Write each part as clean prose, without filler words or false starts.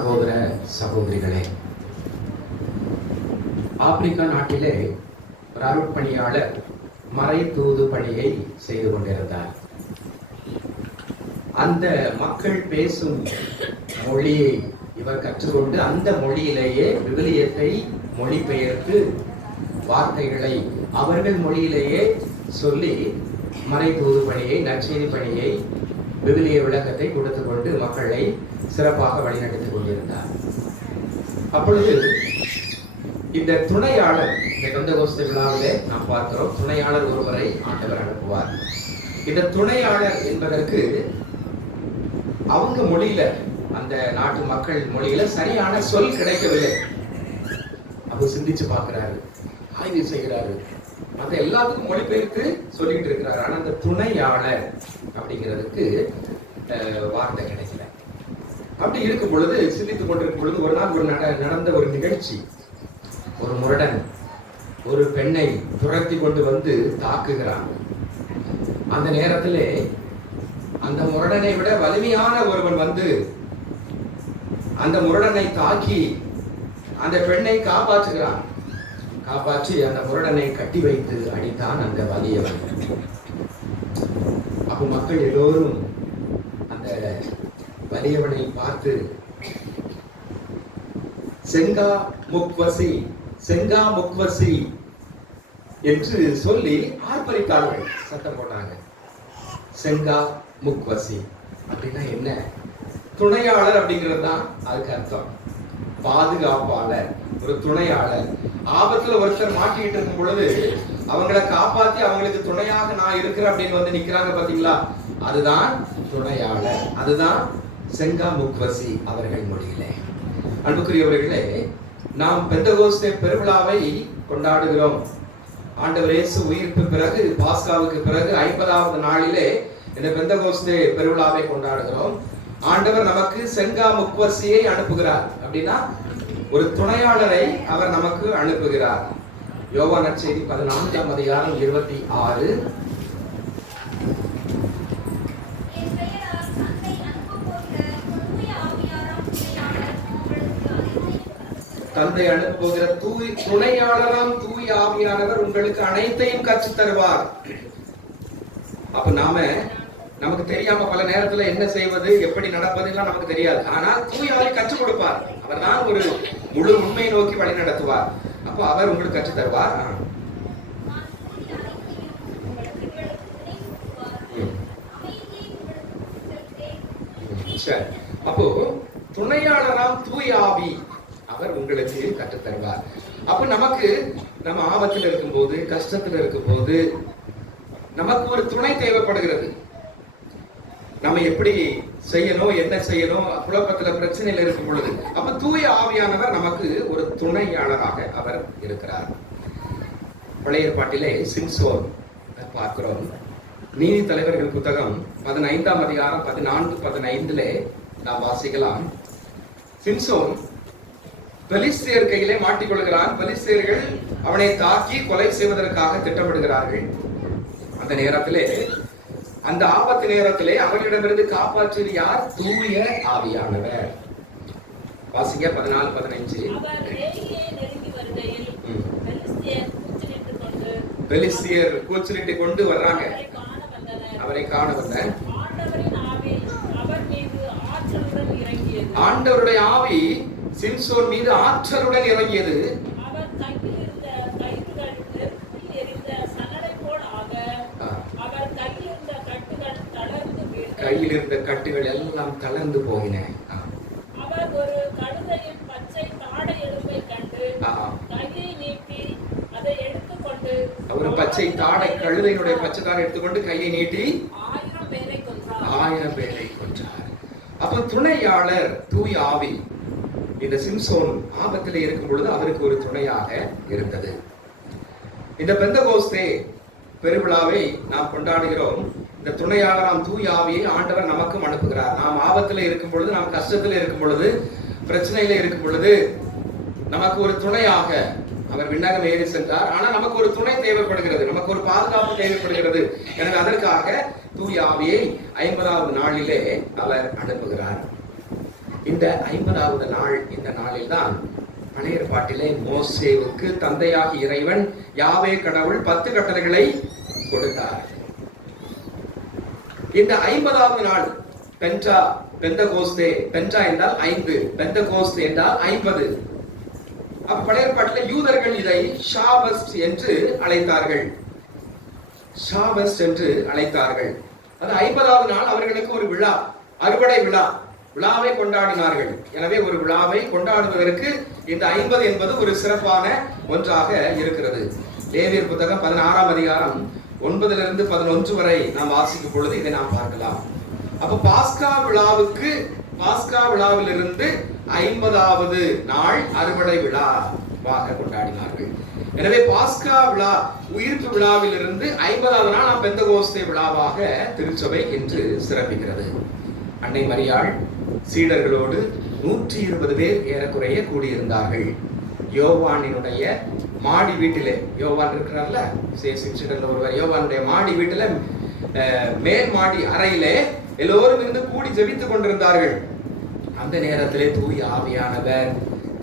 சகோதர சகோதரிகளே, ஆப்பிரிக்கா நாட்டிலே ஒரு அருட்பணியாளர் மறை தூது பணியை செய்து கொண்டிருந்தார். அந்த மக்கள் பேசும் மொழியை இவர் கற்றுக்கொண்டு அந்த மொழியிலேயே விவிலியத்தை மொழிபெயர்த்து வார்த்தைகளை அவர்கள் மொழியிலேயே சொல்லி மறை தூது பணியை, நற்செய்தி பணியை, விவிலிய விளக்கத்தை கொடுத்து கொண்டு மக்களை சிறப்பாக வழிநடத்திக் கொண்டிருந்தார். அப்பொழுது இந்த துணையாளர், இந்த பெந்தகோஸ்து விழாவிலே நாம் பார்க்கிறோம், துணையாளர் ஒருவரை ஆண்டவர் அனுப்புவார். இந்த துணையாளர் என்பதற்கு அவங்க மொழியில, அந்த நாட்டு மக்கள் மொழியில சரியான சொல் கிடைக்கவில்லை. அவர் சிந்திச்சு பார்க்கிறாரு, ஆய்வு செய்கிறாரு, மற்ற எல்லாத்துக்கும் மொழிபெயர்த்து சொல்லிட்டு இருக்கிறாரு. ஆனா அந்த துணையாளர் அப்படிங்கிறதுக்கு வார்த்தை கிடைக்கல. அப்படி இருக்கும் பொழுது, சிந்தித்துக் கொண்டிருக்கும் பொழுது, ஒரு நாள் நடந்த ஒரு நிகழ்ச்சி. ஒரு முரடன் ஒரு பெண்ணை துரத்தி கொண்டு வந்து தாக்குகிறான். அந்த நேரத்திலே அந்த முரடனை விட வலிமையான ஒருவன் வந்து அந்த முரடனை தாக்கி அந்த பெண்ணை காப்பாற்றுகிறான். காப்பாற்றி அந்த முரடனை கட்டி வைத்து அடித்தான் அந்த வலியவன். அப்போ மக்கள் எல்லோரும் அந்த வலியவனை பார்த்து செங்கா முக்வசி, செங்கா முக்வசி என்று சொல்லி ஆர்ப்பரித்தார்கள், சத்தம் போட்டாங்க. செங்கா முக்வசி அப்படின்னா என்ன? துணையாளர் அப்படிங்கிறது தான் அதுக்கு அர்த்தம். பாதுகாப்பாளர், ஒரு துணையாளர். ஆபத்துல ஒருத்தர் மாட்டிக்கிட்டு இருக்கும் பொழுது அவங்களை காப்பாத்தி அவங்களுக்கு துணையாக நான் இருக்கிறேன் அப்படின்னு வந்து நிக்கிறாங்க பாத்தீங்களா, அதுதான் துணையாளர். அதுதான் செங்கா முக்வசி அவர்கள் மொழியிலே. அன்புக்குரியவர்களே, நாம் பெந்தகோஸ்தே பெருவிழாவை கொண்டாடுகிறோம். ஆண்டவர் இயேசு உயிர்ப்பு பிறகு, பாஸ்காவுக்கு பிறகு 50வது நாளிலே இந்த பெந்தகோஸ்தே பெருவிழாவை கொண்டாடுகிறோம். ஆண்டவர் நமக்கு செங்கா முக்வசியை அனுப்புகிறார். அப்படின்னா ஒரு துணையாளரை அவர் நமக்கு அனுப்புகிறார். யோவான் நற்செய்தி 14ஆம் அதிகாரம் 26. தந்தை அனுப்புகிற துணையாளராம் தூய் ஆவியானவர் உங்களுக்கு அனைத்தையும் கற்றுத் தருவார். அப்ப நமக்கு தெரியாம பல நேரத்துல என்ன செய்வது, எப்படி நடப்பதுலாம் நமக்கு தெரியாது. ஆனால் தூய் ஆவி கற்றுக் கொடுப்பார். அவர் தான் ஒரு முழு உண்மையை நோக்கி வழி நடத்துவார். அப்போ அவர் உங்களுக்கு கற்றுத் தருவார். சரி, அப்போ துணையாளராம் தூய் ஆவி அவர் உங்களுக்கு கற்றுத் தருவார். அப்ப நமக்கு நம்ம ஆபத்தில் இருக்கும் போது, கஷ்டத்தில் இருக்கும் போது நமக்கு ஒரு துணை தேவைப்படுகிறது. நம்ம எப்படி செய்யணும், என்ன செய்யணும், குழப்பத்துல பிரச்சனையில இருக்கும் பொழுது அப்ப தூய ஆவியானவர் நமக்கு ஒரு துணையாளராக அவர் இருக்கிறார். பழைய ஏற்பாட்டிலே சிம்சோன் பார்க்கிறோம். நீதி தலைவர்கள் புத்தகம் 15ஆம் அதிகாரம் 14-15 நாம் வாசிக்கலாம். சிம்சோன் பெலிஸ்தியர் கையிலே மாட்டிக்கொள்கிறான். பெலிஸ்தியர்கள் அவனை தாக்கி கொலை செய்வதற்காக திட்டமிடுகிறார்கள். அந்த நேரத்திலே, அந்த ஆபத்து நேரத்திலே அவர்களிடமிருந்து காப்பாற்றியது யார்? தூய ஆவியானவர். வாசிங்க 14-15. பெலிஸ்தியர் கூச்சலிட்டு கொண்டு வர்றாங்க. அவரை காண வந்த ஆண்டவருடைய ஆவி சிம்சோன் மீது ஆற்றலுடன் இறங்கியது. கையில் இருந்த கட்டுகள் எல்லாம் தளர்ந்து போயின. ஒரு பச்சை தாடை, கழுதையினுடைய பச்சை தாடை எடுத்துக்கொண்டு கையை நீட்டி 1000 பேரை கொன்றார். அப்ப துணையாளர் தூய் ஆவி இந்த சிம்சோன் ஆபத்திலே இருக்கும் பொழுது அவருக்கு ஒரு துணையாக இருந்தது. இந்த பெந்தகோஸ்தே பெருவிழாவை நாம் கொண்டாடுகிறோம். இந்த துணையாளராம் தூய் ஆவியை ஆண்டவர் நமக்கும் அனுப்புகிறார். நாம் ஆபத்திலே இருக்கும் பொழுது, நாம் கஷ்டத்திலே இருக்கும் பொழுது, பிரச்சனையில இருக்கும் பொழுது நமக்கு ஒரு துணையாக அவர் விண்ணகம் ஏறி சென்றார். ஆனா நமக்கு ஒரு துணை தேவைப்படுகிறது, நமக்கு ஒரு பாதுகாப்பு தேவைப்படுகிறது. எனவே அதற்காக தூய் ஆவியை 50வது நாளிலே அவர் அனுப்புகிறார். இந்த 50வது நாள், இந்த நாளில் தான் பழைய ஏற்பாட்டிலே மோசேவுக்கு தந்தையாகி இறைவன் யாவே கடவுள் 10 கட்டளைகளை கொடுத்தார். இந்த 50வது நாள் பெந்தகோஸ்தே, பென்டா என்றால் 5, பெந்தகோஸ்தே என்றால் 50. அப்ப பழைய ஏற்பாட்டிலே யூதர்கள் இதை ஷாபஸ்ட் என்று அழைத்தார்கள். ஷாபஸ்ட் என்று அழைத்தார்கள். அது 50வது நாள் அவர்களுக்கு ஒரு விழா, அறுவடை விழாவை கொண்டாடினார்கள். எனவே ஒரு விழாவை கொண்டாடுவதற்கு இந்த 50 என்பது ஒரு சிறப்பான ஒன்றாக இருக்கிறது. லேவியர் புத்தகம் 16ஆம் அதிகாரம் 9 - 11 வரை நாம் வாசிக்கும் பொழுது இதை நாம் பார்க்கலாம். அப்ப பாஸ்கா விழாவிலிருந்து 50வது நாள் அறுவடை விழாவாக கொண்டாடினார்கள். எனவே பாஸ்கா விழா, உயிர்ப்பு விழாவிலிருந்து 50வது நாள் நாம் பெந்தகோஸ்தே விழாவாக திருச்சபை என்று சிறப்பிக்கிறது. அன்னை மரியாள் சீடர்களோடு 120 பேர் ஏறக்குறைய கூடியிருந்தார்கள். யோவானினுடைய மாடி வீட்டிலே, யோவான் இருக்கிறார்ல, சீடர்கள் ஒருவர், யோவானுடைய மாடி வீட்டில மேல் மாடி அறையிலே எல்லோரும் இருந்து கூடி ஜெபித்துக் கொண்டிருந்தார்கள். அந்த நேரத்திலே தூய ஆவியானவர்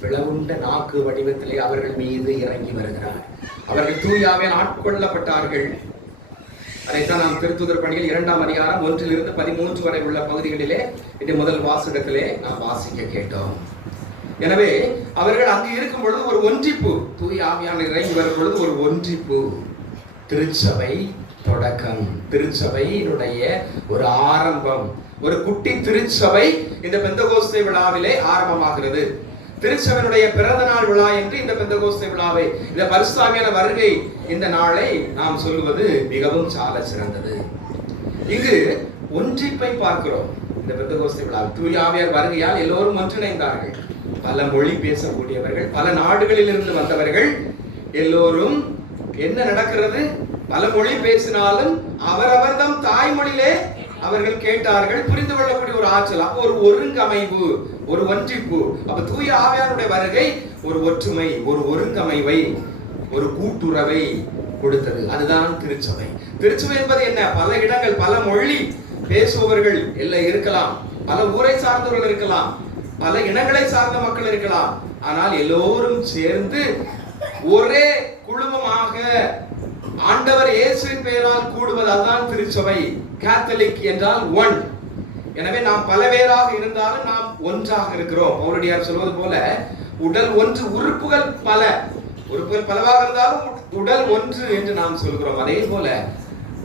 பிளவுண்ட நாக்கு வடிவத்திலே அவர்கள் மீது இறங்கி வருகிறார். அவர்கள் தூய ஆவியால் ஆட்கொள்ளப்பட்டார்கள். அதைத்தான் நாம் திருத்துதர் பணியில் 2ஆம் அதிகாரம் 1 - 13 வரை உள்ள பகுதிகளிலே இது முதல் வாசகத்திலே நாம் வாசிக்க கேட்டோம். எனவே அவர்கள் அங்கு இருக்கும் பொழுது ஒரு ஒன்றிப்பு, தூய ஆவியானவர் இறங்கி வரும் பொழுது ஒரு ஒன்றிப்பு, திருச்சபை தொடக்கம், திருச்சபையினுடைய ஒரு ஆரம்பம், ஒரு குட்டி திருச்சபை இந்த பெந்தகோஸ்தே விழாவிலே ஆரம்பமாகிறது. திருச்சபையினுடைய பிறந்த நாள் விழா என்று இந்த பெந்தகோஸ்தே விழாவை, இந்த பரிசுத்த ஆவியான வருகை, இந்த நாளை நாம் சொல்லுவது மிகவும் சால சிறந்தது. இங்கு ஒன்றிப்பை பார்க்கிறோம். இந்த பெந்தகோஸ்தே விழா தூய ஆவியார் வருகையால் எல்லோரும் ஒன்றிணைந்தார்கள். பல மொழி பேசக்கூடியவர்கள், பல நாடுகளில் இருந்து வந்தவர்கள் எல்லோரும். என்ன நடக்கிறது? பல மொழி பேசினாலும் அவரவர் தம் தாய்மொழியிலே அவர்கள் கேட்டார்கள். புரிந்து கொள்ளக்கூடிய ஒரு ஆற்றல், அப்போ ஒரு ஒருங்கமைவு, ஒரு ஒன்றிப்பு. அப்ப தூய ஆவியாருடைய வருகை ஒரு ஒற்றுமை, ஒரு ஒருங்கமைவை, ஒரு கூட்டுறவை கொடுத்தது. அதுதான் திருச்சபை. திருச்சபை என்பது என்ன? பல இடங்கள், பல மொழி பேசுபவர்கள் எல்லாம் இருக்கலாம், பல ஊரை சார்ந்தவர்கள் இருக்கலாம், பல இனங்களை சார்ந்த மக்கள் இருக்கலாம். ஆனால் எல்லோரும் சேர்ந்து ஒரே குழுமமாக ஆண்டவர் இயேசுவின் பெயரால் கூடுவது, அதுதான் திருச்சபை. கேத்தலிக் என்றால் ஒன். எனவே நாம் பல பேராக இருந்தாலும் நாம் ஒன்றாக இருக்கிறோம். பவுலடியார் சொல்வது போல உடல் ஒன்று, உறுப்புகள் பல, உறுப்புகள் பலவாக இருந்தாலும் உடல் ஒன்று என்று நாம் சொல்கிறோம். அதே போல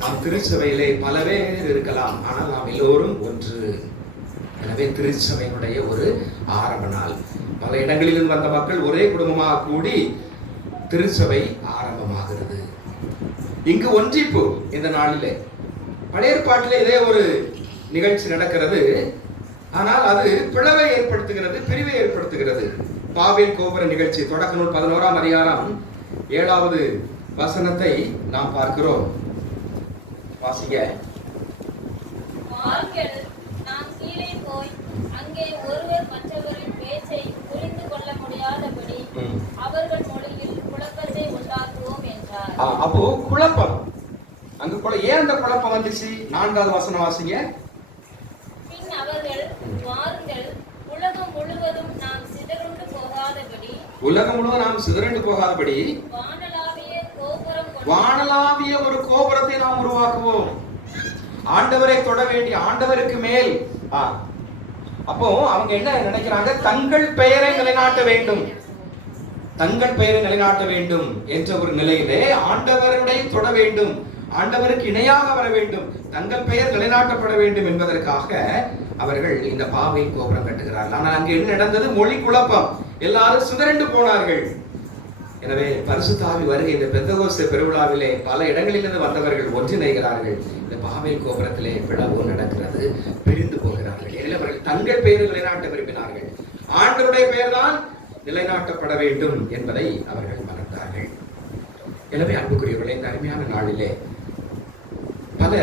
நாம் திருச்சபையிலே பல பேர் இருக்கலாம், ஆனால் நாம் எல்லோரும் ஒன்று. எனவே திருச்சபையினுடைய ஒரு ஆரம்ப நாள், பல இடங்களிலும் வந்த மக்கள் ஒரே குடும்பமாக கூடி திருச்சபை ஆரம்பமாகிறது. இங்கு ஒன்றிப்பு இந்த நாளிலே. பழைய ஏற்பாட்டிலே இதே ஒரு நிகழ்ச்சி நடக்கிறது. ஆனால் அது பிளவை ஏற்படுத்துகிறது, பிரிவை ஏற்படுத்துகிறது. பாபேல் கோபுர நிகழ்ச்சி, தொடக்க நூல் 11ஆம் அதிகாரம் 7வது வசனத்தை நாம் பார்க்கிறோம். வாசிங்க. நாம் கீழே போய் அங்கே ஒருவர் மற்றவரின் பேச்சை புரிந்து கொள்ள முடியாதபடி அவர்கள் மொழியில் குழப்பத்தை உண்டாக்குவோம் என்றார். அப்போ குழப்பம் அங்கு ஏன் அந்த குழப்பம் வந்துச்சு? 4வது வசனம் வாசிங்க. பின் அவர்கள், வாருங்கள், உலகம் முழுவதும் நாம் சிதறுண்டு போகாதபடி வானளாவிய ஒரு கோபுரத்தை நாம் உருவாக்குவோம். ஆண்டவரை தொட வேண்டிய, ஆண்டவருக்கு மேல். அப்போ அவங்க என்ன நினைக்கிறாங்க? தங்கள் பெயரை நிலைநாட்ட வேண்டும், தங்கள் பெயரை நிலைநாட்ட வேண்டும் என்ற ஒரு நிலையிலே ஆண்டவரை தொட வேண்டும், ஆண்டவருக்கு இணையாக வர வேண்டும், தங்கள் பெயர் நிலைநாட்டப்பட வேண்டும் என்பதற்காக அவர்கள் இந்த பாபேல் கோபுரம் கட்டுகிறார்கள். ஆனால் அங்கு என்ன நடந்தது? மொழி குழப்பம், எல்லாரும் சிதறண்டு போனார்கள். எனவே பரிசுத்த ஆவி வருகை, இந்த பெந்தகோஸ்தே பெருவிழாவிலே பல இடங்களிலிருந்து வந்தவர்கள் ஒன்றிணைகிறார்கள். இந்த பாபேல் கோபுரத்திலே பிளவு நடக்கிறது, பிரிந்து போகிறார்கள். எனவே அவர்கள் தங்கள் பெயரை நிலைநாட்ட விரும்பினார்கள். ஆண்டவருடைய பெயர் தான் நிலைநாட்டப்பட வேண்டும் என்பதை அவர்கள் மறந்தார்கள். எனவே அன்புக்குரியவர்களே, இந்த அருமையான நாளிலே பல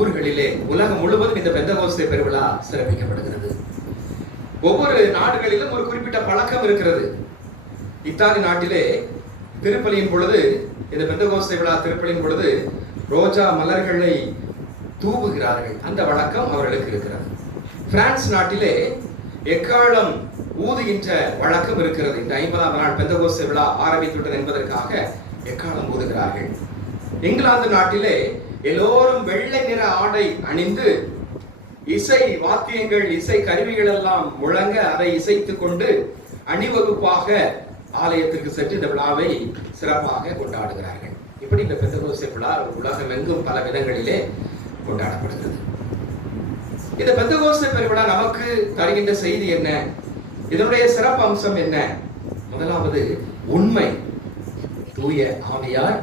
ஊர்களிலே உலகம் முழுவதும் இந்த பெந்தகோஸ்தே பெருவிழா சிறப்பிக்கப்படுகிறது. ஒவ்வொரு நாடுகளிலும் ஒரு குறிப்பிட்ட பழக்கம் இருக்கிறது. இத்தாலி நாட்டிலே திருப்பலியின் பொழுது, இந்த பெந்தகோஸ்தே விழா திருப்பலியின் பொழுது ரோஜா மலர்களை தூவுகிறார்கள். அந்த வழக்கம் அவர்களுக்கு இருக்கிறது. பிரான்ஸ் நாட்டிலே எக்காலம் ஊதுகின்ற வழக்கம் இருக்கிறது. இந்த 50ஆம் நாள் பெந்தகோஸ்தே விழா ஆரம்பித்துவிட்டது என்பதற்காக எக்காலம் ஊதுகிறார்கள். இங்கிலாந்து நாட்டிலே எல்லோரும் வெள்ளை நிற ஆடை அணிந்து இசை வாத்தியங்கள், இசை கருவிகள் எல்லாம் முழங்க அதை இசைத்துக் கொண்டு அணிவகுப்பாக ஆலயத்திற்கு சென்று இந்த விழாவை சிறப்பாக கொண்டாடுகிறார்கள். இப்படி இந்த பெந்தகோஸ்தே விழா உலகமெங்கும் பல விதங்களிலே கொண்டாடப்படுகிறது. இந்த பெந்தகோஸ்தே பெருவிழா நமக்கு தருகின்ற செய்தி என்ன? இதனுடைய சிறப்பு அம்சம் என்ன? முதலாவது உண்மை. தூய ஆவியார்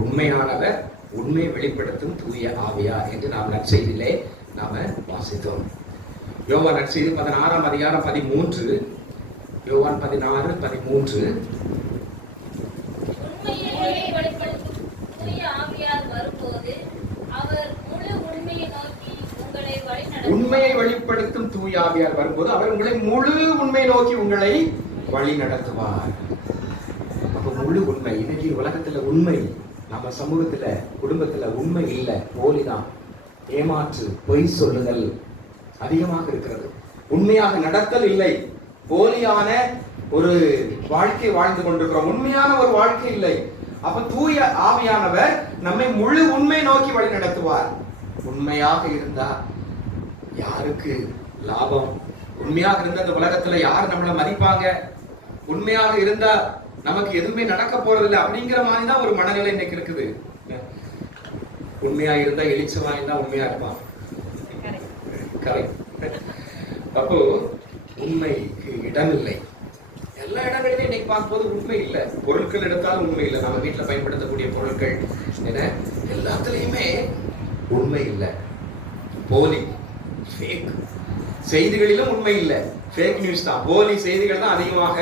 உண்மையானவர், உண்மை வெளிப்படுத்தும் தூய ஆவியார் என்று நாம் நற்செய்தியிலே நாம வாசித்தோம். யோவான் நற்செய்தி 16ஆம் அதிகாரம் 13, யோவான் 16:13. உண்மையை வெளிப்படுத்தும் தூய ஆவியார் வரும்போது அவர் உங்களை முழு உண்மை நோக்கி உங்களை வழி நடத்துவார். அப்ப முழு உண்மை. இன்னைக்கு உலகத்துல உண்மை, நம்ம சமூகத்துல குடும்பத்துல உண்மை இல்லை, போலிதான், ஏமாற்று, பொய் சொல்லுதல் அதிகமாக இருக்கிறது. உண்மையாக நடத்தல் இல்லை, போலியான ஒரு வாழ்க்கை வாழ்ந்து கொண்டிருக்கிறோம், உண்மையான ஒரு வாழ்க்கை இல்லை. அப்ப தூய ஆவியானவர் நம்மை முழு உண்மை நோக்கி வழி நடத்துவார். உண்மையாக இருந்தா யாருக்கு லாபம்? உண்மையாக இருந்த இந்த உலகத்துல யார் நம்மளை மதிப்பாங்க? உண்மையாக இருந்தா நமக்கு எதுவுமே நடக்க போறதில்லை அப்படிங்கிற மாதிரி தான் ஒரு மனநிலை இன்னைக்கு இருக்குது. உண்மையா இருந்தா எலிச்சவாய் தான் உண்மையா இருப்பான். கரெக்ட். அப்போ உண்மைக்கு இடம் இல்லை. எல்லா இடங்களிலும் இன்னைக்கு பார்க்கும்போது உண்மை இல்லை. பொருட்கள் எடுத்தாலும் உண்மை இல்லை. நம்ம வீட்டில் பயன்படுத்தக்கூடிய பொருட்கள் என எல்லாத்துலயுமே உண்மை இல்லை. போலி, ஃபேக். செய்திகளிலும் உண்மை இல்லை, ஃபேக் நியூஸ் தான். போலி செய்திகள் தான் அதிகமாக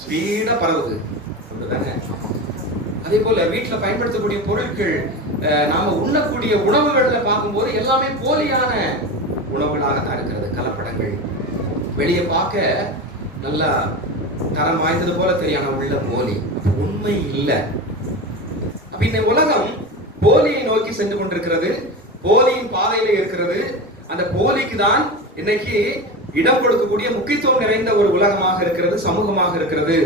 ஸ்பீடா பரவுது. அதே போல வீட்டில் பயன்படுத்தக்கூடிய பொருட்கள், நாம உண்ணக்கூடிய உணவுகள்ல பார்க்கும்போது எல்லாமே போலியான உணவுகளாகத்தான் இருக்கிறது. கலப்படங்கள். வெளியே பார்க்க நல்லா தரம் வாய்ந்தது போல தெரியான உள்ள போலி, உண்மை இல்லை. அப்ப இந்த உலகம் போலியை நோக்கி சென்று கொண்டிருக்கிறது, போலியின் பாதையில இருக்கிறது. அந்த போலிக்கு தான் இன்னைக்கு இடம் கொடுக்கக்கூடிய முக்கியத்துவம் நிறைந்த ஒரு உலகமாக இருக்கிறது, சமூகமாக இருக்கிறது.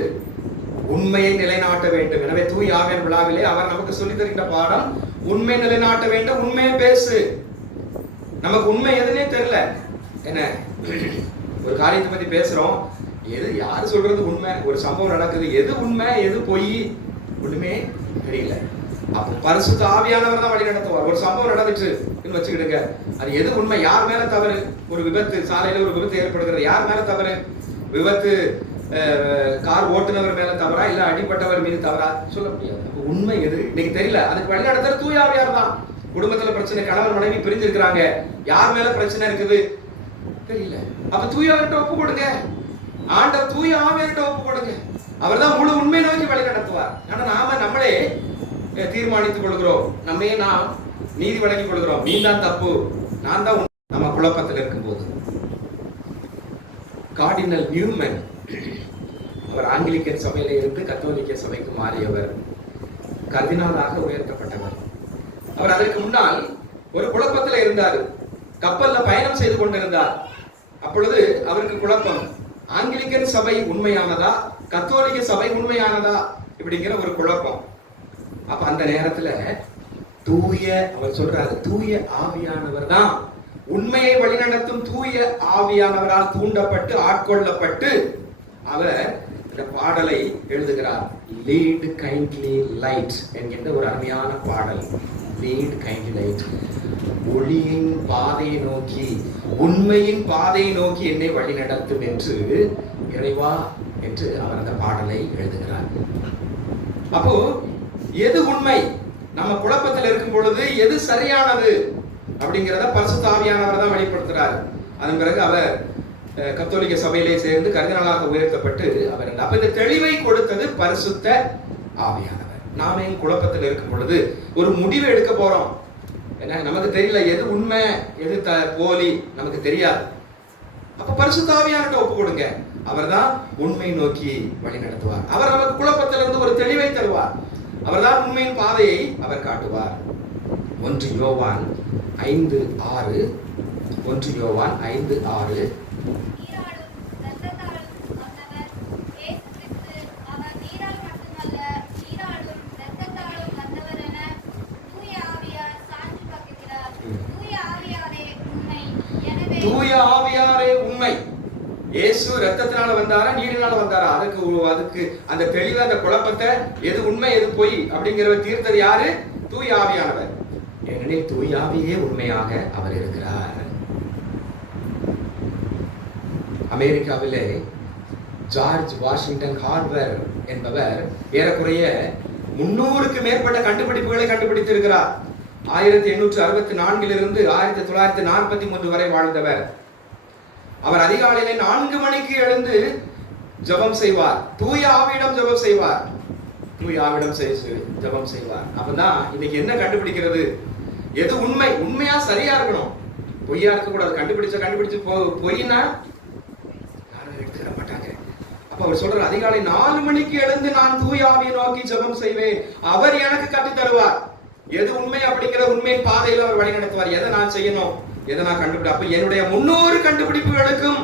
உண்மையை நிலைநாட்ட வேண்டும். எனவே தூய ஆவியார் விழாவிலே அவர் நமக்கு சொல்லி தருகின்ற பாடம் உண்மை நிலைநாட்ட வேண்டும். உண்மையை பேசு. நமக்கு உண்மை எதுனே தெரியல. என்ன ஒரு காரியத்தை பத்தி பேசுறோம், எது யாரு சொல்றது உண்மை? ஒரு சம்பவம் நடக்குது, எது உண்மை எது பொய் ஒண்ணுமே தெரியல. அப்ப பரிசுத்த ஆவியானவர் தான் வழி நடத்துவார். ஒரு சம்பவம் நடந்துச்சு வச்சுக்கிடுங்க, அது எது உண்மை, யார் மேல தவறு? ஒரு விபத்து, சாலையில ஒரு விபத்து ஏற்படுகிறது, யார் மேல தவறு? விபத்து கார் ஓட்டுநவர் மேல தவறா, இல்ல அடிப்பட்டவர் மீது தவறா? சொல்ல முடியாது. உண்மை எது இன்னைக்கு தெரியல. அதுக்கு வழி நடத்துற தூய ஆவியார் தான். குடும்பத்துல பிரச்சனை, கணவன் மனைவி பிரிஞ்சு இருக்கிறாங்க, யார் மேல பிரச்சனை இருக்குது தெரியல. அப்ப தூய ஆவியார்ட்ட ஒப்பு கொடுங்க. ஆண்டவர் தூய ஆவியார்ட்ட ஒப்பு கொடுங்க. அவர் தான் முழு உண்மை நோக்கி வழி நடத்துவார். ஆனா நாம நம்மளே தீர்மானித்துக் கொள்கிறோம், நம்மையே நாம் நீதி வழங்கிக் கொள்கிறோம். நீ தான் தப்பு, நான் தான். நம்ம குழப்பத்தில் இருக்கும்போது கார்டினல் நியூமன், அவர் ஆங்கிலிக்கன் சபையில இருந்து கத்தோலிக்க சபைக்கு மாறியவர், கர்தினாலாக உயர்த்தப்பட்டவர். அவர் அதற்கு முன்னால் ஒரு குழப்பத்தில் இருந்தார். கப்பல்ல பயணம் செய்து கொண்டிருந்தார். அப்பொழுது அவருக்கு குழப்பம், ஆங்கிலிக்கன் சபை உண்மையானதா, கத்தோலிக்க சபை உண்மையானதா இப்படிங்கிற ஒரு குழப்பம். அப்ப அந்த நேரத்துல அவர் சொல்றாரு, தூய ஆவியானவர் தான் உண்மையை வழிநடத்தும். தூய ஆவியானவரால் தூண்டப்பட்டு ஆட்கொள்ளப்பட்டு அவர் இந்த பாடலை எழுதுகிறார். லீட் கைண்ட்லி லைட் என்கின்ற ஒரு அருமையான பாடல். லீட் கைண்ட்லி லைட், ஒளியின் பாதையை நோக்கி, உண்மையின் பாதையை நோக்கி என்னை வழி நடத்தும் என்று இறைவா என்று அவர் அந்த பாடலை எழுதுகிறார். அப்போ எது உண்மை? நம்ம குழப்பத்தில் இருக்கும் பொழுது எது சரியானது அப்படிங்கிறத பரிசுத்த ஆவியானவர் தான் வெளிப்படுத்துறார். அதன் பிறகு அவர் கத்தோலிக்க சபையிலே சேர்ந்து கர்தினாலாக உயர்த்தப்பட்டு அவர் அப்ப இந்த தெளிவை கொடுத்தது பரிசுத்த ஆவியானவர். நாமே குழப்பத்தில் இருக்கும் பொழுது ஒரு முடிவு எடுக்க போறோம், ஏன்னா நமக்கு தெரியல எது உண்மை எது போலி, நமக்கு தெரியாது. அப்ப பரிசுத்த ஆவியானவர்ட்ட ஒப்பு கொடுங்க. அவர் தான் உண்மை நோக்கி வழி நடத்துவார். அவர் நமக்கு குழப்பத்திலிருந்து ஒரு தெளிவை தருவார். அவர்தான் உண்மையின் பாதையை அவர் காட்டுவார். 1 யோவான் 5:6, 1 யோவான் 5:6. இயேசு ரத்தத்தினால வந்தாரா நீரினால வந்தாரா? அதுக்கு அந்த தெளிவு, அந்த குழப்பத்தை, எது உண்மை எது பொய் அப்படிங்கிறத தீர்த்தது யாரு? தூய ஆவியானவர். ஏனெனில் தூய ஆவியே உண்மையாக அவர் இருக்கிறார். அமெரிக்காவிலே ஜார்ஜ் வாஷிங்டன் ஹார்வர் என்பவர் ஏறக்குறைய 300க்கு மேற்பட்ட கண்டுபிடிப்புகளை கண்டுபிடித்திருக்கிறார். 1864 1943 வரை வாழ்ந்தவர். அவர் அதிகாலையிலே 4 மணிக்கு எழுந்து ஜெபம் செய்வார். தூய ஆவியிடம் ஜெபம் செய்வார். தூய ஆவியிடம் ஜெபம் செய்வார். அப்பதான் இன்னைக்கு என்ன கண்டுபிடிக்கிறது? எது உண்மை? உண்மையா சரியா இருக்கணும், பொய்யா இருக்க கூடாது. கண்டுபிடிச்சு பொய்னா யாரும் எடுத்துக்கிற மாட்டாங்க. அப்ப அவர் சொல்றார், அதிகாலை 4 மணிக்கு எழுந்து நான் தூய ஆவியை நோக்கி ஜெபம் செய்வேன், அவர் எனக்கு கற்றுத் தருவார். எது உண்மை அப்படிங்கிற உண்மையின் பாதையில் அவர் வழி நடத்துவார். எதை நான் செய்யணும், எதை நான் கண்டுபிடி. அப்ப என்னுடைய 300 கண்டுபிடிப்புகளுக்கும்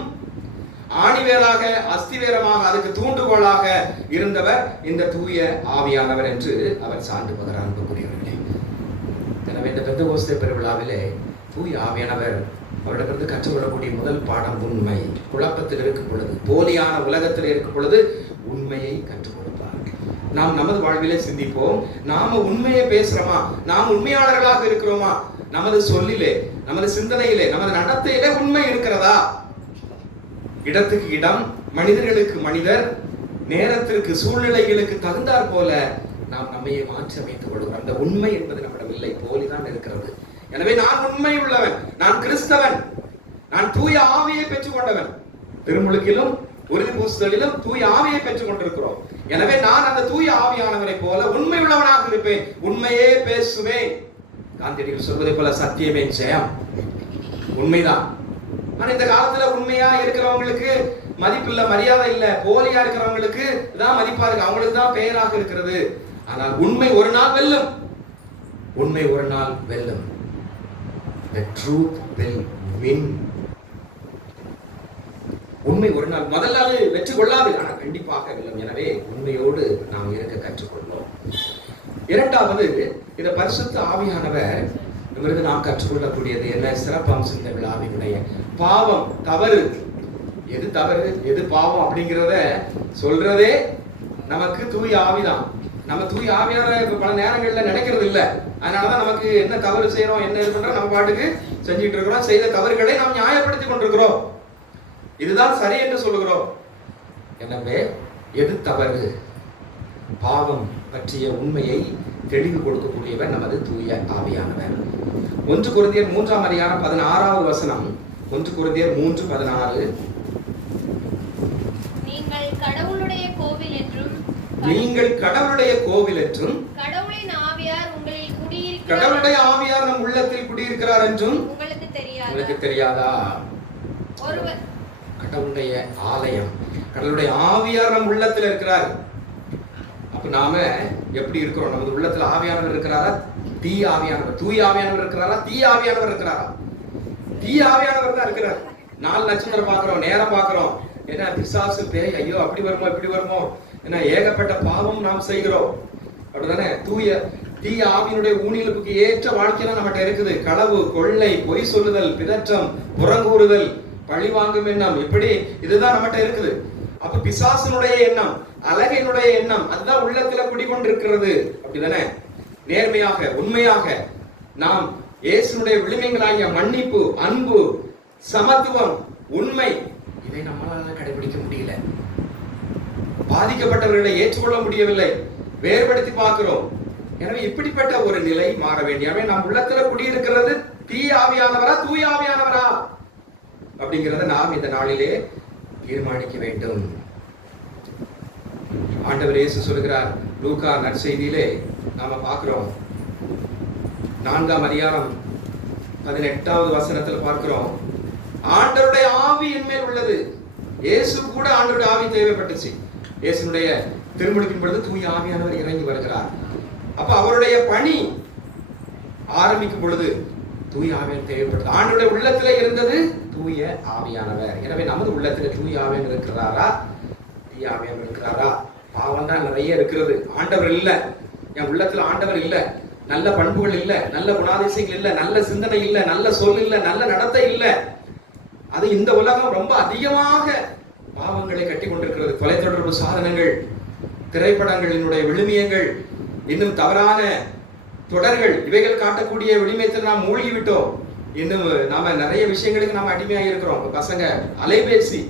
ஆணிவேராக, அஸ்திவேரமாக, அதுக்கு தூண்டுகோலாக இருந்தவர் இந்த தூய ஆவியானவர் என்று அவர் சான்று பகரார். அன்புக்குரியவர்களே, எனவே இந்த பெந்தகோஸ்தே பெருவிழாவிலே தூய ஆவியானவர் அவரிடமிருந்து கற்றுக்கொள்ளக்கூடிய முதல் பாடம் உண்மை. குழப்பத்தில் இருக்கும் பொழுது, போலியான உலகத்தில் இருக்கும் பொழுது உண்மையை கற்றுக் கொடுப்பார். நாம் நமது வாழ்விலே சிந்திப்போம், நாம உண்மையை பேசுறோமா, நாம் உண்மையாளர்களாக இருக்கிறோமா? நமது சொல்லிலே, நமது சிந்தனையிலே, நமது நடத்தையிலே உண்மை இருக்கிறதா? இடத்துக்கு இடம், மனிதர்களுக்கு மனிதர், நேரத்திற்கு சூழ்நிலைகளுக்கு தகுந்தாற் போல நாம் நம்மையை மாற்றி அமைத்துக் கொள்கிறோம். அந்த உண்மை என்பது நம்மிடம் இல்லை, போலிதான் இருக்கிறது. எனவே நான் உண்மை உள்ளவன், நான் கிறிஸ்தவன், நான் தூய ஆவியை பெற்றுக் கொண்டவன். திருமுழுக்கிலும் உறுதி பூசுதலிலும் தூய ஆவியை பெற்றுக் கொண்டிருக்கிறோம். எனவே நான் அந்த தூய ஆவியானவரை போல உண்மை உள்ளவனாக இருப்பேன், உண்மையே பேசுவேன். காந்தியடிகள் சொல்வதை போல சத்தியமே ஜெயம். உண்மைதான். ஆனா இந்த காலத்துல உண்மையா இருக்கிறவங்களுக்கு மதிப்பு இல்ல, மரியாதை இல்ல. போலியா இருக்கிறவங்களுக்கு தான் மதிப்பா இருக்கு, அவங்களுக்கு தான் பெயராக இருக்கிறது. ஆனால் உண்மை ஒரு நாள் வெல்லும். உண்மை ஒரு நாள் வெல்லும். The truth will win. உண்மை ஒரு நாள், முதல் நாள் வெற்றி கொள்ளாது, ஆனால் கண்டிப்பாக வெல்லும். எனவே உண்மையோடு நாம் இருக்க கற்றுக்கொள்வோம். இரண்டாவது, இந்த பரிசுத்த ஆவியானவர் இவருக்கு நாம் கற்றுக்கொள்ளக்கூடியது என்ன சிறப்பு அம்சம்? இந்த விழாவினுடைய பாவம், தவறு, எது தவறு எது பாவம் அப்படிங்கிறத சொல்றதே நமக்கு தூய ஆவிதான். நம்ம தூய ஆவியார பல நேரங்கள்ல நினைக்கிறது இல்லை. அதனாலதான் நமக்கு என்ன தவறு செய்யறோம், என்ன இது பண்றோம், நம்ம பாட்டுக்கு செஞ்சுட்டு இருக்கிறோம். செய்த தவறுகளை நாம் நியாயப்படுத்தி கொண்டிருக்கிறோம். இதுதான் சரி என்று சொல்லுகிறோம். எனவே எது தவறு, பாவம் பற்றிய உண்மையை தெளிவு கொடுக்கக்கூடியவர் நமது தூய ஆவியானவர். 1 கொரிந்தியர் 3ஆம் அதிகாரம் 16வது வசனம். 1 கொரிந்தியர் 3:16. நீங்கள் கடவுளுடைய கோவில் என்றும் கடவுளின் ஆவியார் உங்களில் குடியிருக்கிறார், கடவுளுடைய ஆவியார் நம் உள்ளத்தில் குடியிருக்கிறார் என்றும் உங்களுக்கு தெரியாதா? ஒருவர் கடவுளுடைய ஆலயம், கடவுளுடைய ஆவியார் நம் உள்ளத்தில் இருக்கிறார். அப்ப நாம எப்படி இருக்கிறோம்? நமது உள்ளத்துல ஆவியானவர் இருக்கிறாரா, தீ ஆவியானவர், தூய ஆவியானவர் இருக்கிறாரா, தீ ஆவியானவர் இருக்கிறாரா? தீ ஆவியானவர் தான் இருக்கிறார். 4 நட்சத்திரம் பார்க்கிறோம், நேரம் பார்க்கிறோம், என்ன பிசாசு பேய், ஐயோ அப்படி வருமோ இப்படி வருமோ, என்ன ஏகப்பட்ட பாவம் நாம் செய்கிறோம். அப்படிதானே? தீ ஆவியினுடைய ஊனியலுக்கு ஏற்ற வாழ்க்கையெல்லாம் நம்மகிட்ட இருக்குது. களவு, கொள்ளை, பொய் சொல்லுதல், பிதற்றம், புறங்கூறுதல், பழி வாங்கும் எண்ணம், இப்படி இதுதான் நம்மகிட்ட இருக்குது. அப்ப பிசாசனுடைய எண்ணம், அழகையினுடைய எண்ணம், அதுதான் உள்ளத்துல குடிகொண்டிருக்கிறது. அப்படிதானே? நேர்மையாக, உண்மையாக நாம் இயேசுனுடைய விழுமியங்களாகிய மன்னிப்பு, அன்பு, சமத்துவம், உண்மை, இதை நம்மளால கடைபிடிக்க முடியல. பாதிக்கப்பட்டவர்களை ஏற்றுக்கொள்ள முடியவில்லை, வேறுபடுத்தி பார்க்கிறோம். எனவே இப்படிப்பட்ட ஒரு நிலை மாற வேண்டிய, நம் உள்ளத்துல குடியிருக்கிறது தீ ஆவியானவரா, தூய ஆவியானவரா அப்படிங்கிறத நாம் இந்த நாளிலே தீர்மானிக்க வேண்டும். ஆண்டவர் இயேசு சொல்கிறார், லூக்கா நற்செய்தியிலே நாம பார்க்கிறோம், 4ஆம் அதிகாரம் 18வது வசனத்தில் பார்க்கிறோம், ஆண்டவருடைய ஆவி என்மேல் உள்ளது. இயேசு கூட ஆண்டவருடைய ஆவி தேவைப்பட்டுச்சு. இயேசுனுடைய திருமுழுக்கின் பொழுது தூய ஆவியானவர் இறங்கி வருகிறார். அப்ப அவருடைய பணி ஆரம்பிக்கும் பொழுது தூய ஆவியானவர் தேவைப்பட்டது. ஆண்டவருடைய உள்ளத்திலே இருந்தது தூய ஆவியானவர். எனவே நமது உள்ளத்துல தூய ஆவியானவர் இருக்கிறாரா, தீய ஆவியானவர் இருக்கிறாரா? பாவம் தான் நிறைய இருக்கிறது, ஆண்டவர் இல்ல. என் உள்ளத்துல ஆண்டவர் இல்ல, நல்ல பண்புகள் இல்ல, நல்ல குணாதிசயங்கள் இல்ல, நல்ல சிந்தனை இல்ல, நல்ல சொல் இல்ல, நல்ல நடத்தை இல்ல. அது இந்த உலகம் ரொம்ப அதிகமாக பாவங்களை கட்டி கொண்டிருக்கிறது. தொலைத்தொடர்பு சாதனங்கள், திரைப்படங்களினுடைய விழுமியங்கள், இன்னும் தவறான தொடர்கள், இவைகள் காட்டக்கூடிய விழுமியத்தில் நாம் மூழ்கி விட்டோம். இன்னும் நாம நிறைய விஷயங்களுக்கு நாம அடிமையாக இருக்கிறோம். பசங்க அலைபேசி,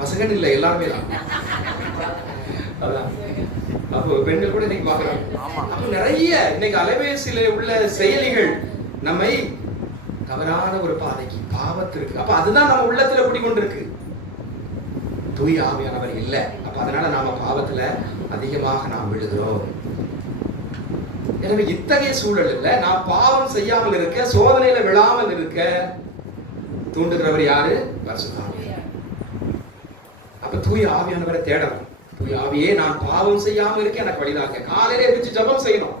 பசங்கன்னு இல்லை எல்லாருமே தான். அப்போ பெண்கள் கூட இன்னைக்கு பாக்குறாங்க. அப்போ நிறைய இன்னைக்கு அலைபேசியில உள்ள செயலிகள் நம்மை தவறான ஒரு பாதைக்கு, பாவத்திற்கு, அப்ப அதுதான் நம்ம உள்ளத்துல குடிகொண்டிருக்கு. தூய ஆவியானவர் இல்லை. அப்ப அதனால நாம பாவத்துல அதிகமாக நாம் விழுகிறோம். எனவே இத்தகைய சூழலில் நாம் பாவம் செய்யாமல் இருக்க, சோதனையில விழாமல் இருக்க தூண்டுகிறவர் யாரு? பரிசுத்த ஆவியானவர். அப்ப தூய ஆவியானவரை தேடணும். தூய ஆவியே, நான் பாவம் செய்யாமல் இருக்க எனக்கு வழிதாங்க. காலையில எழுந்திருச்சு ஜெபம் செய்யணும்.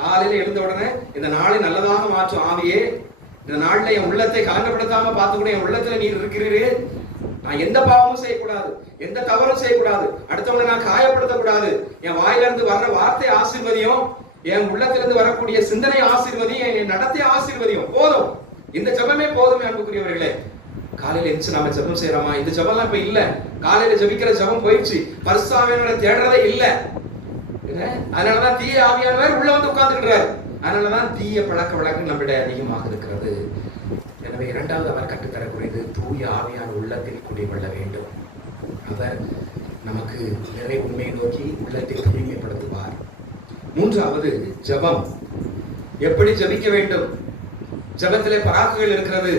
காலையில எழுந்த உடனே இந்த நாளை நல்லதாக மாற்றும் ஆவியே, இந்த நாள்ல என் உள்ளத்தை கலங்கப்படுத்தாம பார்த்து கூட என் உள்ளத்துல நீர் இருக்கிறீரு. நான் எந்த பாவமும் செய்யக்கூடாது, எந்த தவறும் செய்யக்கூடாது, அடுத்தவங்களை நான் காயப்படுத்தக்கூடாது. என் வாயில இருந்து வர்ற வார்த்தை ஆசீர்வதியும், என் உள்ளத்திலிருந்து வரக்கூடிய சிந்தனை ஆசீர்வதியும், என் நடத்தை ஆசீர்வதியும். போதும், இந்த ஜெபமே போதும் அன்புக்குரியவர்களே. காலையில எந்திரிச்சு நாம ஜெபம் செய்யறோமா? இந்த ஜெபம்லாம் இப்ப இல்ல. காலையில ஜெபிக்கிற ஜெபம் போயிடுச்சு. பரிசுத்த ஆவியானவரை தேடுறதே இல்ல. அதனாலதான் தீய ஆவியானவர் உள்ள வந்து உட்கார்ந்துக்கிறார். அதனாலதான் தீய பழக்க வழக்கம் நம்மிட அதிகமாக இருக்கிறது. எனவே இரண்டாவது அவர் கற்றுத்தரக்கூடியது, தூய ஆவியான உள்ளத்தில் குடிகொள்ள வேண்டும். அவர் நமக்கு நிறைய உண்மையை நோக்கி உள்ளத்தை தூய்மைப்படுத்துவார். மூன்றாவது ஜெபம். எப்படி ஜெபிக்க வேண்டும்? ஜெபத்திலே பராக்குகள் இருக்கிறது.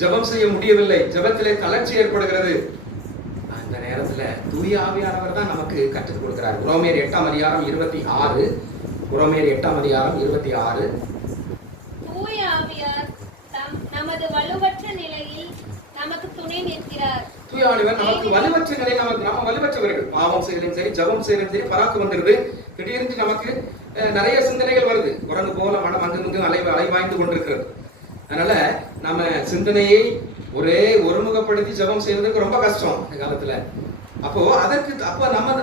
ஜெபம் செய்ய முடியவில்லை, ஜெபத்திலே தளர்ச்சி ஏற்படுகிறது. அந்த நேரத்துல தூய ஆவியானவர் தான் நமக்கு கற்றுக் கொடுக்கிறார். ரோமேயர் 8:26. ரோமேயர் 8:26. தூய ஆவியார் நமது வலுவற்ற நிலையில் நமக்கு துணை நிற்கிறார். தூய ஆவியார் நமக்கு வலுவற்ற நிலை, நம்ம வலுவற்றவர்கள். பாவம் செய்யலும் சரி, ஜெபம் செய்யலும் சரி, பராக்கு வந்துருது. திடீர்னு நமக்கு நிறைய சிந்தனைகள் வருது. குரங்கு போல மனம் அங்கு அலைவாய்ந்து கொண்டிருக்கிறது. அதனால நம்ம சிந்தனையை ஒரே ஒருமுகப்படுத்தி ஜெபம் செய்வதற்கு ரொம்ப கஷ்டம் இந்த காலத்துல. அப்போ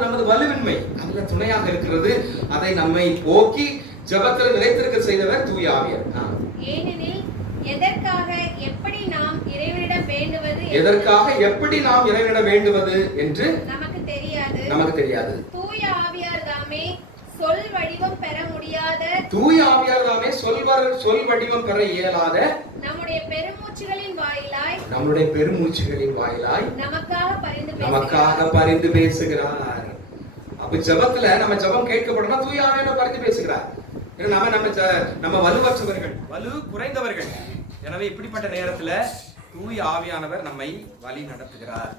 நமது வலுவின்மை அதுல துணையாக இருக்கிறது. அதை நம்மை போக்கி ஜெபத்தில் நிலைத்திருக்க செய்தவர் தூய ஆவியார். ஏனெனில் எதற்காக எப்படி நாம் இறைவனிடம் வேண்டுவது என்று நமக்கு தெரியாது. தூய ஆவியார் தாமே சொல் வடிவம் பெற முடியாத, தூய ஆவியார் தாமே சொல் வடிவம் பெற இயலாத நம்முடைய பெருமூச்சுகளின் வாயிலாய் நமக்காக பரிந்து பேசுகிறார். அப்ப ஜெபத்துல நம்ம ஜெபம் கேட்கப்படணும், தூய ஆவியானவர் பரிந்து பேசுகிறார். நம்ம வலுவற்றவர்கள், வலு குறைந்தவர்கள். எனவே இப்படிப்பட்ட நேரத்துல தூய ஆவியானவர் நம்மை வழி நடத்துகிறார்.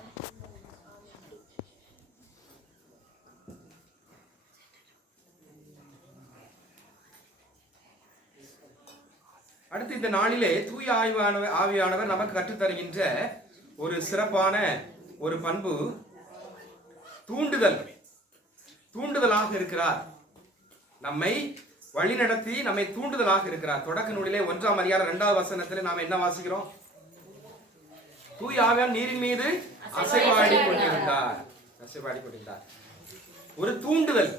அடுத்து இந்த நாளிலே தூய ஆவியானவர் நமக்கு கற்றுத்தருகின்ற ஒரு சிறப்பான ஒரு பண்பு தூண்டுதலாக இருக்கிறார். நம்மை வழிநடத்தி நம்மை தூண்டுதலாக இருக்கிறார். தொடக்க நூலிலே 1ஆம் அதிகாரம் 2வது வசனத்தில் நாம் என்ன வாசிக்கிறோம்? தூய ஆவியானவர் நீரின் மீது அசைவாடி கொண்டிருந்தார். ஒரு தூண்டுதல்.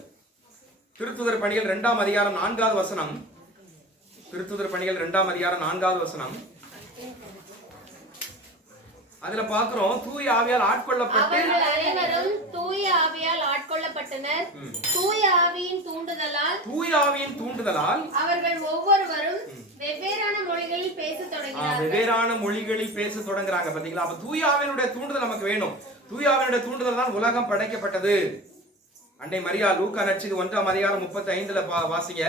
திருத்துதர் பணிகள் 2ஆம் அதிகாரம் 4வது வசனம். திருத்துதர் பணிகள் 2ஆம் அதிகாரம் 4வது வசனம். அதுல பாக்குறோம், தூய ஆவியால் ஆட்கொள்ளப்பட்டு அனைவரும் தூய ஆவியால் ஆட்கொள்ளப்பட்டனர். தூய ஆவியின் தூண்டுதலால் அவர்கள் ஒவ்வொருவரும் வெவ்வேறான மொழிகளில் பேச தொடங்குறாங்க. பாத்தீங்களா? அப்ப தூய ஆவியினுடைய தூண்டுதல் நமக்கு வேணும். தூய ஆவியினுடைய தூண்டுதல் தான் உலகம் படைக்கப்பட்டது. அன்னை மரியா லூக்கா நற்செய்தி 1ஆம் அதிகாரம் 35ல வாசிங்க.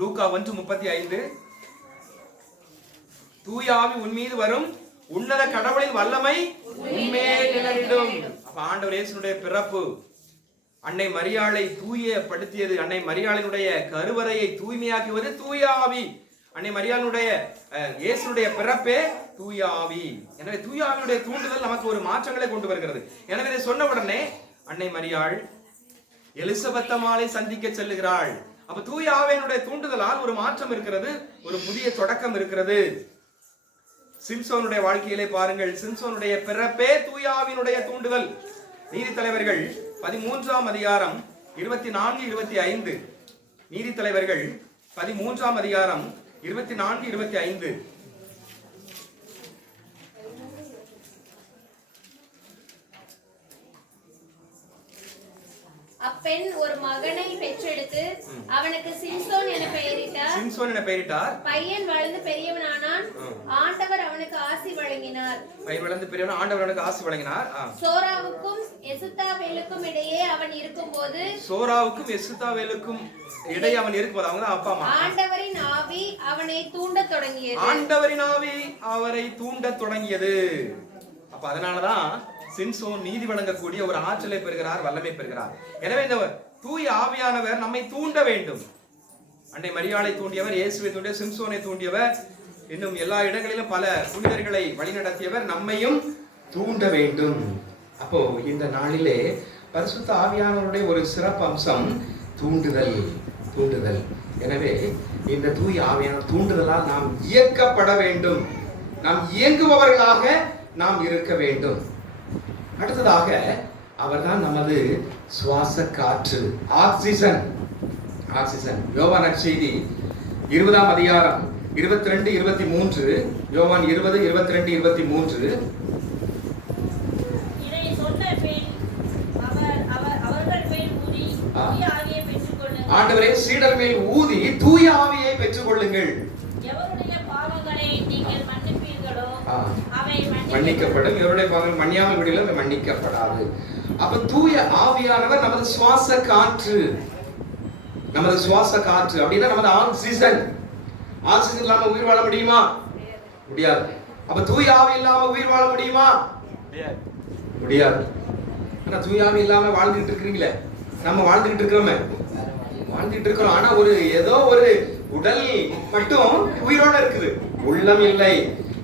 லூக்கா 1:35. தூய ஆவி உன் மீது வரும், உன்னத கடவுளின் வல்லமை உன்மேல் நிலையிடும். அப்ப ஆண்டவர் இயேசுனுடைய பிறப்பு அன்னை மரியாளை தூயப்படுத்தியது. அன்னை மரியாளினுடைய கருவறையை தூய்மையாக்குவது தூய ஆவி. அன்னை மரியாளுடைய இயேசுனுடைய பிறப்பே தூய ஆவி. எனவே தூய ஆவியுடைய தூண்டுதல் நமக்கு ஒரு மாற்றங்களை கொண்டு வருகிறது. எனவே இதை சொன்ன உடனே அன்னை மரியாள் எலிசபெத் அம்மாளை சந்திக்க செல்லுகிறாள். அப்ப தூய ஆவியினுடைய தூண்டுதலால் ஒரு மாற்றம் இருக்கிறது, ஒரு புதிய தொடக்கம் இருக்கிறது. சிம்சோனுடைய வாழ்க்கையிலே பாருங்கள், சிம்சோனுடைய பிறப்பே தூய ஆவியினுடைய தூண்டுதல். நீதித்தலைவர்கள் 13ஆம் அதிகாரம் 24-25. நீதித்தலைவர்கள் 13ஆம் அதிகாரம் 24-25. அப்பெண் ஒரு மகனை பெற்றெடுத்து அவனுக்கு சிம்சோன் என பெயரிட்டார். சிம்சோன் என பெயரிட்டார். பையன் வளர்ந்து பெரியவனானான். ஆண்டவர் அவனுக்கு ஆசி வழங்கினார். பையன் வளர்ந்து பெரியவன், ஆண்டவர் அவனுக்கு ஆசி வழங்கினார். சோராவுக்கும் எசுத்தாவேலுக்கும் இடையே அவன் இருக்கும்போது, சோராவுக்கும் எசுத்தாவேலுக்கும் இடையே அவன் இருக்கும்போது, அவங்க தான் அப்பா அம்மா. ஆண்டவரின் ஆவி அவனை தூண்டத் தொடங்கியது. ஆண்டவரின் ஆவி அவரை தூண்டத் தொடங்கியது. அப்ப அதனாலதான் சிம்சோன் நீதி வழங்கக்கூடிய ஒரு ஆற்றலை பெறுகிறார், வல்லமை பெறுகிறார். எனவே இந்த தூய ஆவியானவர் நம்மை தூண்ட வேண்டும். அன்னை மரியாளை தூண்டியவர், இயேசுவை தூண்டியவர், சிம்சோனை தூண்டியவர், இன்னும் எல்லா இடங்களிலும் பல புனிதர்களை வழிநடத்தியவர், நம்மையும் தூண்ட வேண்டும். அப்போ இந்த நாளிலே பரிசுத்த ஆவியானவருடைய ஒரு சிறப்பு அம்சம் தூண்டுதல். தூண்டுதல். எனவே இந்த தூய ஆவியானவர் தூண்டுதலால் நாம் இயக்கப்பட வேண்டும். நாம் இயங்குபவர்களாக நாம் இருக்க வேண்டும். அடுத்ததாக அவர்தான் நமது சுவாச காற்று, ஆக்சிஜன். ஆக்சிஜன். யோவான் நற்செய்தி 20ஆம் அதிகாரம் 22, 23. யோவான் 20, 22, 23. இதை சொன்ன பின் அவர்கள் மேல் ஊதி தூய ஆவியை பெற்றுக்கொள்ளுங்கள். ஆண்டவரே, சீடர் மேல் ஊதி தூய ஆவியை பெற்றுக்கொள்ளுங்கள். எவருடைய பாவங்களை நீங்கள் மன்னிப்பீர்களோ அவை மன்னிக்கப்படும், இவருடைய பாவங்கள் மன்னியாமல் விடுதலை மன்னிக்கப்படாது. அப்ப தூய ஆவியானவர் நமது சுவாச காற்று. நமது சுவாச காற்று அப்படின்னா நமது ஆக்சிஜன். ஆக்சிஜன் இல்லாம உயிர் வாழ முடியுமா? முடியாது. அப்ப தூய ஆவி இல்லாம உயிர் வாழ முடியுமா? முடியாது. ஆனா தூய ஆவி இல்லாம வாழ்ந்துட்டு இருக்கிறீங்களே, நம்ம வாழ்ந்துட்டு இருக்கிறோமே, வாழ்ந்துட்டு இருக்கிறோம். ஆனா ஒரு ஏதோ ஒரு உடல் மட்டும் உயிரோட இருக்குது, உள்ளம் இல்லை.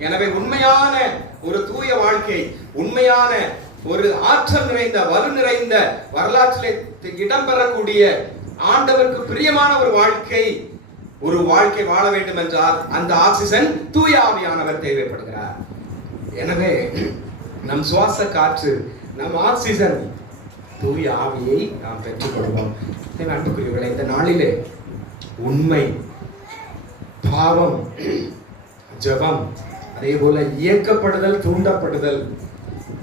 எனவே உண்மையான ஒரு தூய வாழ்க்கை, உண்மையான ஒரு ஆற்றல் நிறைந்த, வலு நிறைந்த, வரலாற்றிலே இடம்பெறக்கூடிய, ஆண்டவருக்கு பிரியமான ஒரு வாழ்க்கை வாழ வேண்டும் என்றால் அந்த ஆக்சிஜன் தூய ஆவியானவர் தேவைப்படுகிறார். எனவே நம் சுவாச காற்று, நம் ஆக்சிஜன், தூய ஆவியை நாம் பெற்றுக்கொள்வோம். அன்புக்குரியவர்களே, இந்த நாளிலே உண்மை, பாவம், ஜெபம், அதே போல இயக்கப்படுதல், தூண்டப்படுதல்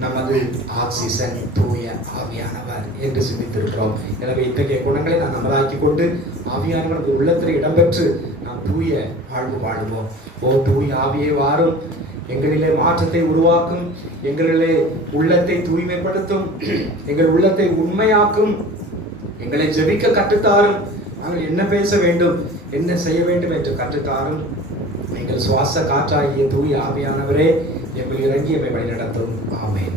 நமது ஆக்சிஜன் தூய ஆவியானவர் என்று சிந்தித்திருக்கிறோம். எனவே இத்தகைய குணங்களை நாம் நமதாக்கி கொண்டு ஆவியானவர் உள்ளத்தில் இடம்பெற்று நாம் தூய வாழ்வு வாழுவோம். ஓ தூய ஆவியே வாரும், எங்களிலே மாற்றத்தை உருவாக்கும், எங்களிலே உள்ளத்தை தூய்மைப்படுத்தும், எங்கள் உள்ளத்தை உண்மையாக்கும், எங்களை ஜெபிக்க கற்றுத்தாரும், நாங்கள் என்ன பேச வேண்டும், என்ன செய்ய வேண்டும் என்று கற்றுத்தாரும். எங்கள் சுவாச காற்றாகிய தூய ஆவியானவரே எங்கள் இறங்கி எம்மை வழிநடத்தும். ஆமென்.